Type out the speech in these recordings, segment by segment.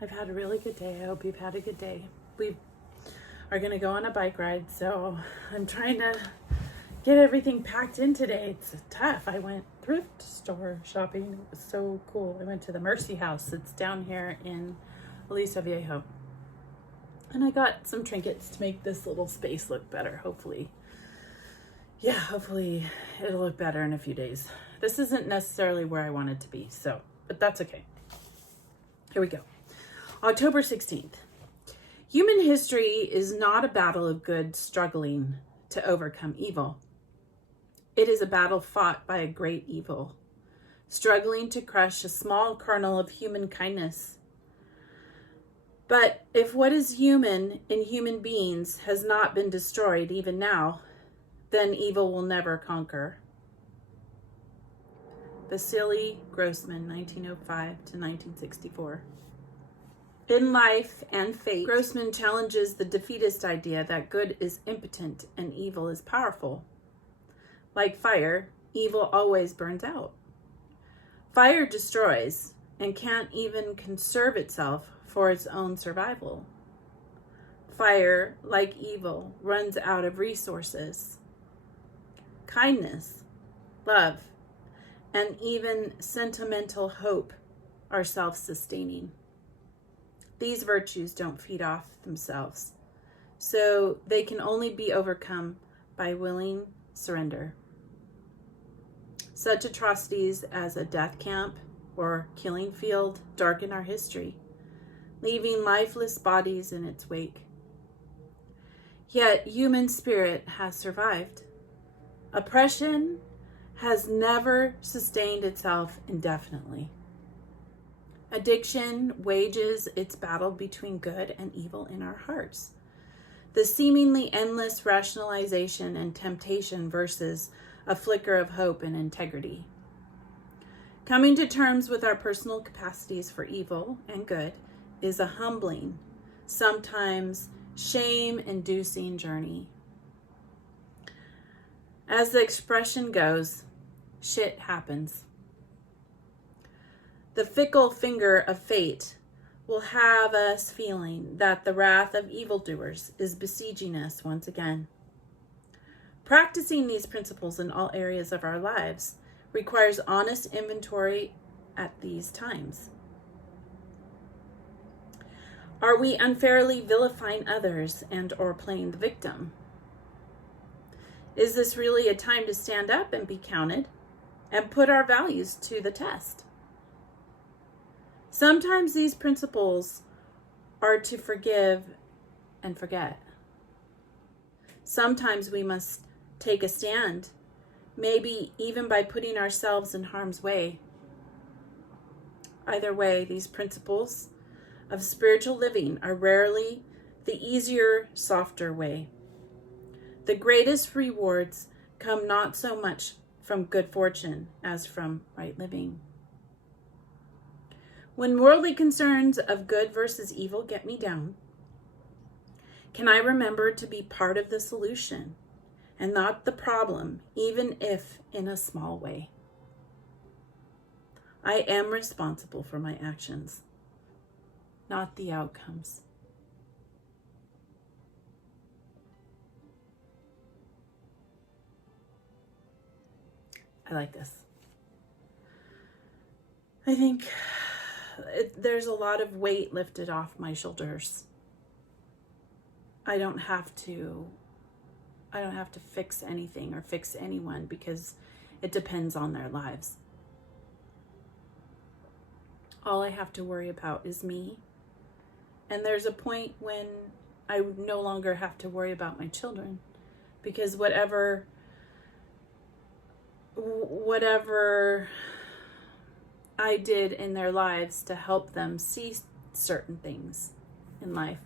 I've had a really good day. I hope you've had a good day. We are going to go on a bike ride, so I'm trying to get everything packed in today. It's tough. I went thrift store shopping. It was so cool. I went to the Mercy House. It's down here in Aliso Viejo. And I got some trinkets to make this little space look better, hopefully. Yeah, hopefully it'll look better in a few days. This isn't necessarily where I wanted to be, but that's okay. Here we go. October 16th. Human history is not a battle of good struggling to overcome evil. It is a battle fought by a great evil, struggling to crush a small kernel of human kindness. But if what is human in human beings has not been destroyed even now, then evil will never conquer. Vasily Grossman, 1905 to 1964. In Life and Fate, Grossman challenges the defeatist idea that good is impotent and evil is powerful. Like fire, evil always burns out. Fire destroys and can't even conserve itself for its own survival. Fire, like evil, runs out of resources. Kindness, love, and even sentimental hope are self-sustaining. These virtues don't feed off themselves, so they can only be overcome by willing surrender. Such atrocities as a death camp or killing field darken our history, leaving lifeless bodies in its wake. Yet human spirit has survived. Oppression has never sustained itself indefinitely. Addiction wages its battle between good and evil in our hearts. The seemingly endless rationalization and temptation versus a flicker of hope and integrity. Coming to terms with our personal capacities for evil and good is a humbling, sometimes shame-inducing journey. As the expression goes, shit happens. The fickle finger of fate will have us feeling that the wrath of evildoers is besieging us once again. Practicing these principles in all areas of our lives requires honest inventory at these times. Are we unfairly vilifying others and or playing the victim? Is this really a time to stand up and be counted and put our values to the test? Sometimes these principles are to forgive and forget. Sometimes we must take a stand, maybe even by putting ourselves in harm's way. Either way, these principles of spiritual living are rarely the easier, softer way. The greatest rewards come not so much from good fortune as from right living. When worldly concerns of good versus evil get me down, can I remember to be part of the solution and not the problem, even if in a small way? I am responsible for my actions, not the outcomes. I like this. I think there's a lot of weight lifted off my shoulders. I don't have to fix anything or fix anyone because it depends on their lives. All I have to worry about is me. And there's a point when I no longer have to worry about my children because whatever I did in their lives to help them see certain things in life.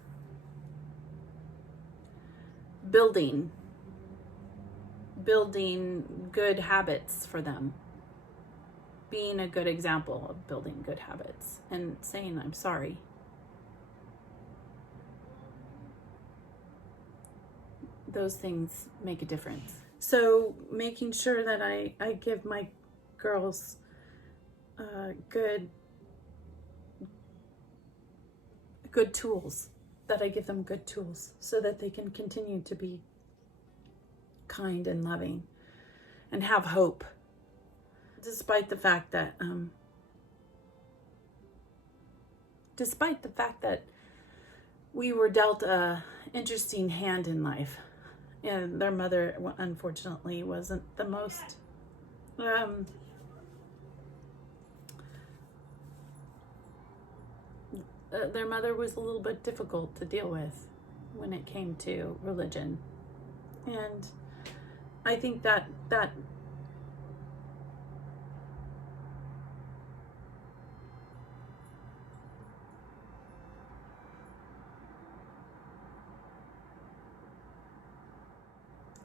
Building good habits for them. Being a good example of building good habits and saying I'm sorry. Those things make a difference. So making sure that I give my girls good good tools, that I give them good tools so that they can continue to be kind and loving and have hope, despite the fact that we were dealt a interesting hand in life, and their mother unfortunately wasn't the most their mother was a little bit difficult to deal with when it came to religion. And I think that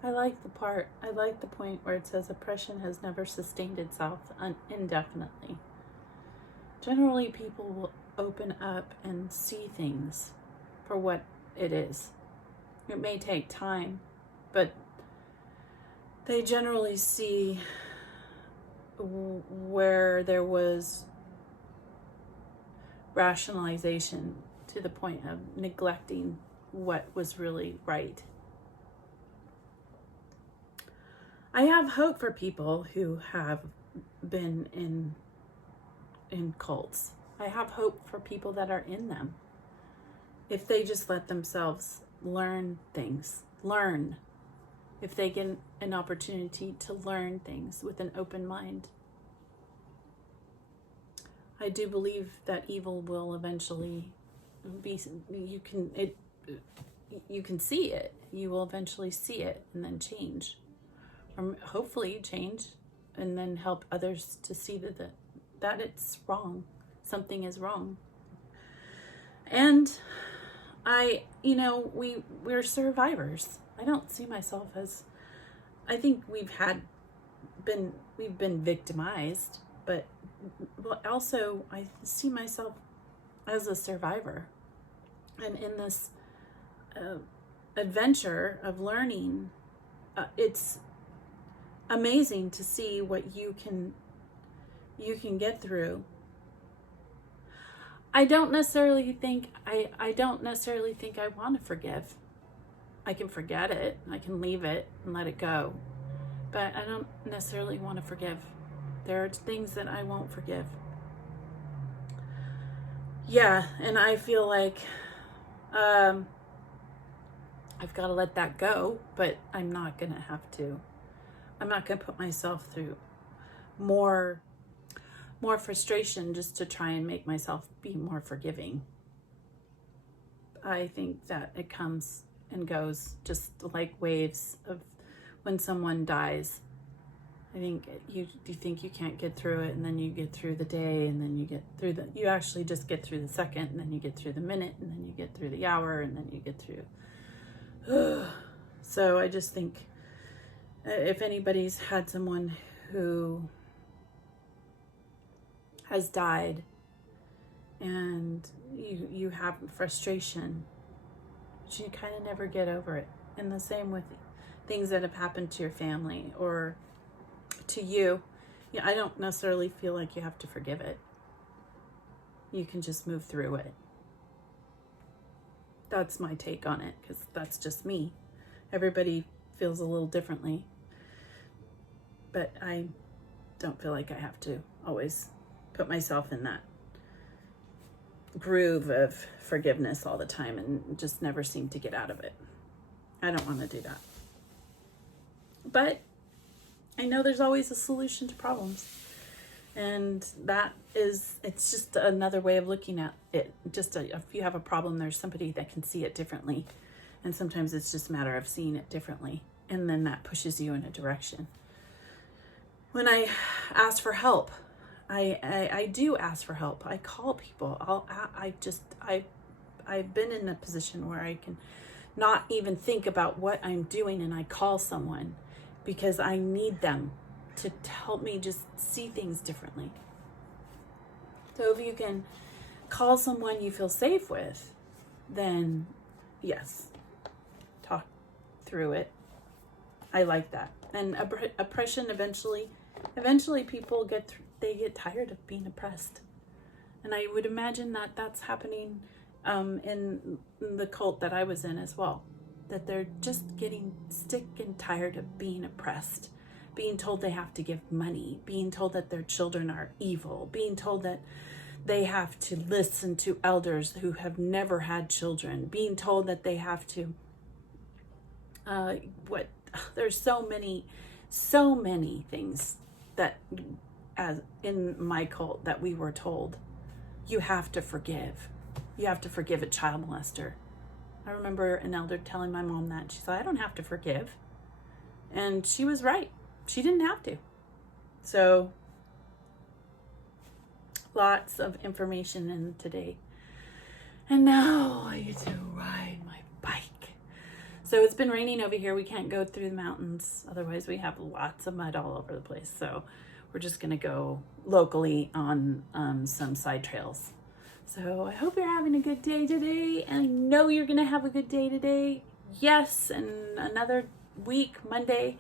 I like the point where it says oppression has never sustained itself indefinitely. Generally, people will open up and see things for what it is. It may take time, but they generally see where there was rationalization to the point of neglecting what was really right. I have hope for people who have been in cults. I have hope for people that are in them. If they just let themselves learn things, if they get an opportunity to learn things with an open mind. I do believe that evil will eventually be, you can see it. You will eventually see it and then change. Or hopefully change and then help others to see that it's wrong. Something is wrong. And we're survivors. I don't see myself as, I think we've been victimized, but also I see myself as a survivor. And in this adventure of learning, it's amazing to see what you can get through. I don't necessarily think I want to forgive. I can forget it, I can leave it and let it go, but I don't necessarily want to forgive. There are things that I won't forgive. Yeah, and I feel like I've got to let that go, but I'm not going to have to. I'm not going to put myself through more frustration just to try and make myself be more forgiving. I think that it comes and goes just like waves of when someone dies. I think you think you can't get through it, and then you get through the day, and then you actually just get through the second, and then you get through the minute, and then you get through the hour, and then you get through. So I just think if anybody's had someone who has died and you have frustration, but you kind of never get over it. And the same with things that have happened to your family or to you. I don't necessarily feel like you have to forgive it. You can just move through it. That's my take on it, because that's just me. Everybody feels a little differently. But I don't feel like I have to always put myself in that groove of forgiveness all the time and just never seem to get out of it. I don't want to do that. But I know there's always a solution to problems. And it's just another way of looking at it. If you have a problem, there's somebody that can see it differently. And sometimes it's just a matter of seeing it differently. And then that pushes you in a direction. When I ask for help, I do ask for help. I call people. I've been in a position where I can not even think about what I'm doing, and I call someone because I need them to help me just see things differently. So if you can call someone you feel safe with, then yes, talk through it. I like that. And oppression eventually people get tired of being oppressed. And I would imagine that that's happening in the cult that I was in as well, that they're just getting sick and tired of being oppressed, being told they have to give money, being told that their children are evil, being told that they have to listen to elders who have never had children, being told that they have to, there's so many things that, as in my cult, that we were told, you have to forgive. You have to forgive a child molester. I remember an elder telling my mom that. She said, I don't have to forgive. And she was right. She didn't have to. So, lots of information in today. And now I get to ride my bike. So it's been raining over here. We can't go through the mountains. Otherwise, we have lots of mud all over the place. So we're just going to go locally on some side trails. So I hope you're having a good day today. And I know you're going to have a good day today. Yes, and another week, Monday.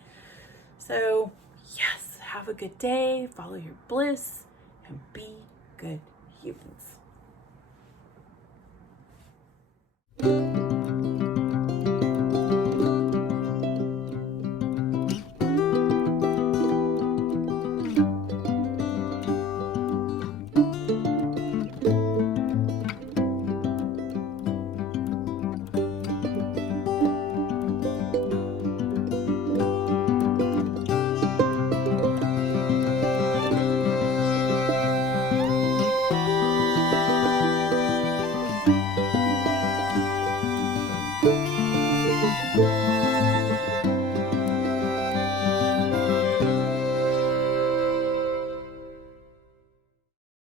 So yes, have a good day. Follow your bliss and be good humans.